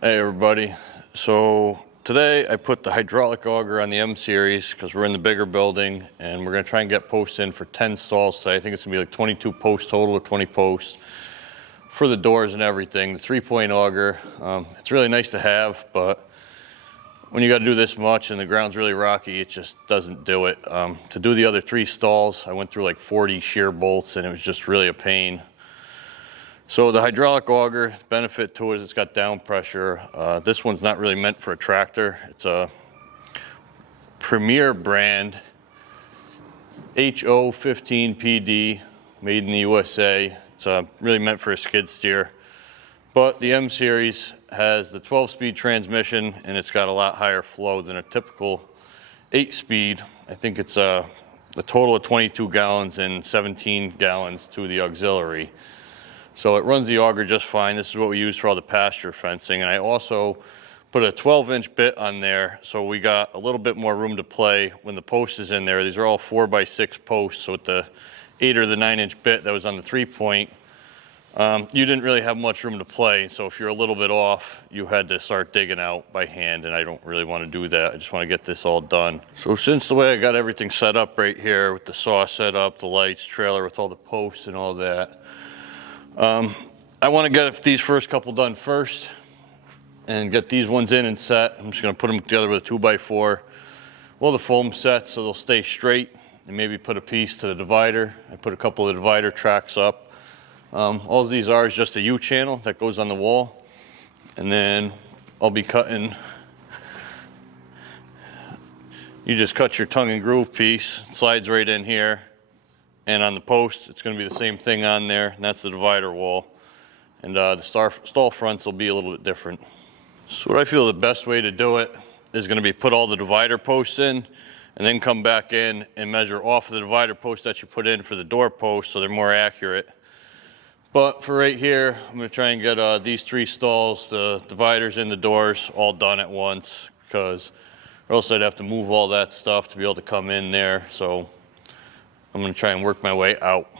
Hey everybody, so today I put the hydraulic auger on the M series because we're in the bigger building and we're going to try and get posts in for 10 stalls today. I think it's going to be like 22 posts total or 20 posts for the doors and everything. The 3-point auger, it's really nice to have, but when you got to do this much and the ground's really rocky, it just doesn't do it. To do the other 3 stalls, I went through like 40 shear bolts and it was just really a pain. So the hydraulic auger, the benefit to it is it's got down pressure. This one's not really meant for a tractor. It's a Premier brand, HO15PD, made in the USA. It's really meant for a skid steer. But the M series has the 12-speed transmission and it's got a lot higher flow than a typical 8-speed. I think it's a total of 22 gallons and 17 gallons to the auxiliary. So it runs the auger just fine. This is what we use for all the pasture fencing. And I also put a 12-inch bit on there, so we got a little bit more room to play when the post is in there. These are all 4x6 posts, so with the 8 or the 9-inch bit that was on the 3-point, you didn't really have much room to play. So if you're a little bit off, you had to start digging out by hand, and I don't really want to do that. I just want to get this all done. So since the way I got everything set up right here with the saw set up, the lights, trailer with all the posts and all that, I want to get these first couple done first and get these ones in and set. I'm just going to put them together with a 2x4. Well, the foam set so they'll stay straight, and maybe put a piece to the divider. I put a couple of divider tracks up. All these are is just a U-channel that goes on the wall, and then I'll be cutting. You just cut your tongue and groove piece, it slides right in here. And on the post, it's going to be the same thing on there, and that's the divider wall. And the stall fronts will be a little bit different. So what I feel the best way to do it is going to be put all the divider posts in, and then come back in and measure off the divider post that you put in for the door post so they're more accurate. But for right here, I'm going to try and get these 3 stalls, the dividers and the doors, all done at once, because or else I'd have to move all that stuff to be able to come in there. So I'm going to try and work my way out.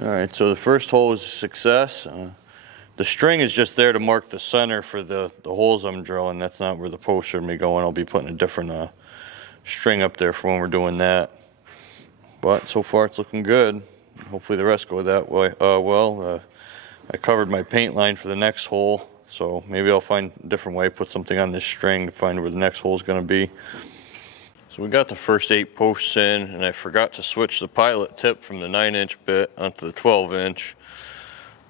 Alright, so the first hole was a success. The string is just there to mark the center for the holes I'm drilling. That's not where the posts are going to be going. I'll be putting a different string up there for when we're doing that. But so far it's looking good. Hopefully the rest go that way. I covered my paint line for the next hole, so maybe I'll find a different way, put something on this string to find where the next hole is going to be. So we got the first 8 posts in, and I forgot to switch the pilot tip from the 9-inch bit onto the 12-inch.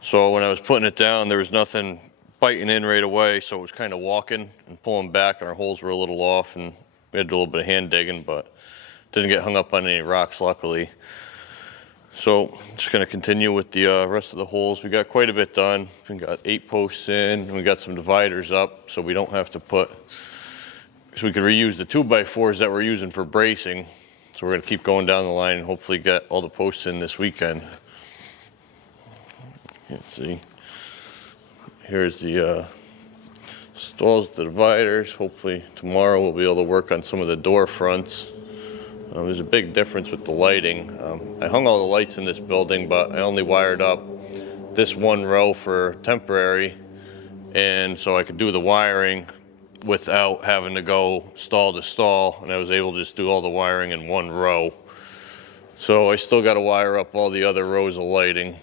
So when I was putting it down, there was nothing biting in right away, so it was kind of walking and pulling back, and our holes were a little off, and we had to do a little bit of hand digging, but didn't get hung up on any rocks, luckily. So just gonna continue with the rest of the holes. We got quite a bit done. We got 8 posts in, and we got some dividers up, so we don't have to put, so we could reuse the 2x4s that we're using for bracing. So we're gonna keep going down the line and hopefully get all the posts in this weekend. Let's see. Here's the stalls with the dividers. Hopefully tomorrow we'll be able to work on some of the door fronts. There's a big difference with the lighting. I hung all the lights in this building, but I only wired up this one row for temporary, and so I could do the wiring without having to go stall to stall, and I was able to just do all the wiring in one row. So I still got to wire up all the other rows of lighting.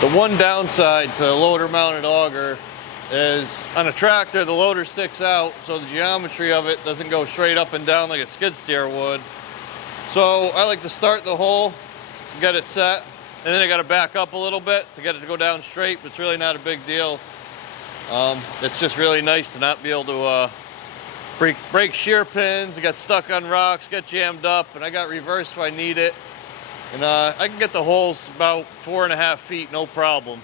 The one downside to loader mounted auger is on a tractor, the loader sticks out, so the geometry of it doesn't go straight up and down like a skid steer would. So I like to start the hole, get it set, and then I got to back up a little bit to get it to go down straight, but it's really not a big deal. It's just really nice to not be able to break shear pins, get stuck on rocks, get jammed up, and I got reverse if I need it. And I can get the holes about 4.5 feet, no problem.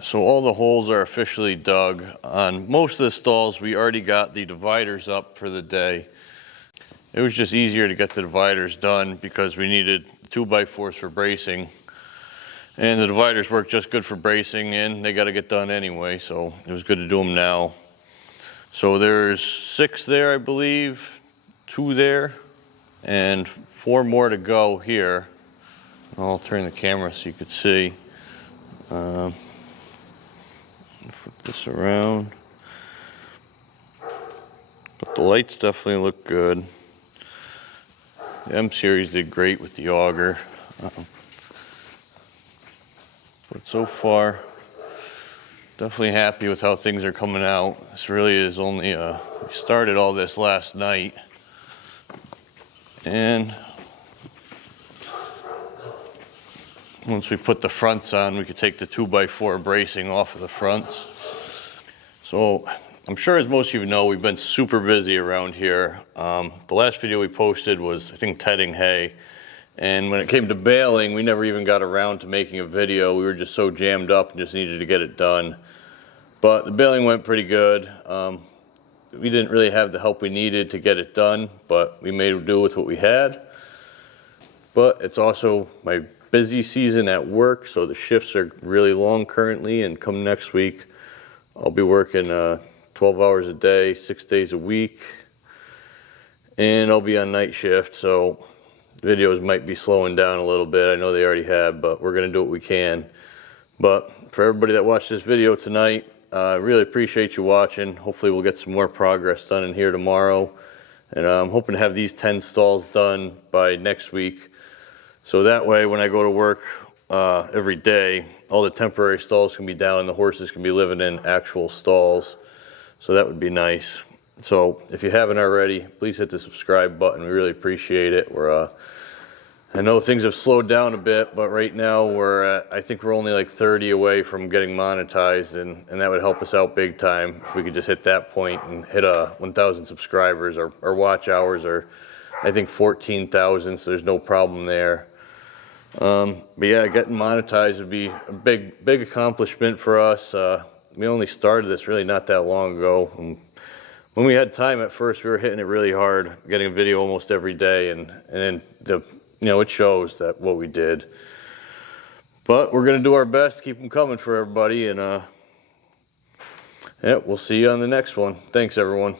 So all the holes are officially dug. On most of the stalls, we already got the dividers up for the day. It was just easier to get the dividers done because we needed 2x4s for bracing. And the dividers work just good for bracing, and they got to get done anyway, so it was good to do them now. So there's 6 there, I believe, 2 there, and 4 more to go here. I'll turn the camera so you could see. Flip this around. But the lights definitely look good. The M series did great with the auger. But so far, definitely happy with how things are coming out. This really is only, we started all this last night. And once we put the fronts on, we could take the 2x4 bracing off of the fronts. So I'm sure, as most of you know, we've been super busy around here. The last video we posted was, I think, tedding hay. And when it came to baling, we never even got around to making a video. We were just so jammed up and just needed to get it done. But the baling went pretty good. We didn't really have the help we needed to get it done, but we made do with what we had. But it's also my busy season at work, so the shifts are really long currently, and come next week I'll be working 12 hours a day, 6 days a week, and I'll be on night shift, so videos might be slowing down a little bit. I know they already have, but we're going to do what we can. But for everybody that watched this video tonight, I really appreciate you watching. Hopefully we'll get some more progress done in here tomorrow, and I'm hoping to have these 10 stalls done by next week. So that way, when I go to work every day, all the temporary stalls can be down and the horses can be living in actual stalls. So that would be nice. So if you haven't already, please hit the subscribe button. We really appreciate it. I know things have slowed down a bit, but right now I think we're only like 30 away from getting monetized, and that would help us out big time if we could just hit that point and hit 1,000 subscribers. Our watch hours are, I think, 14,000, so there's no problem there. But yeah, getting monetized would be a big accomplishment for us. We only started this really not that long ago. And when we had time at first, we were hitting it really hard, getting a video almost every day, and then it shows that what we did. But we're gonna do our best to keep them coming for everybody, and yeah, we'll see you on the next one. Thanks, everyone.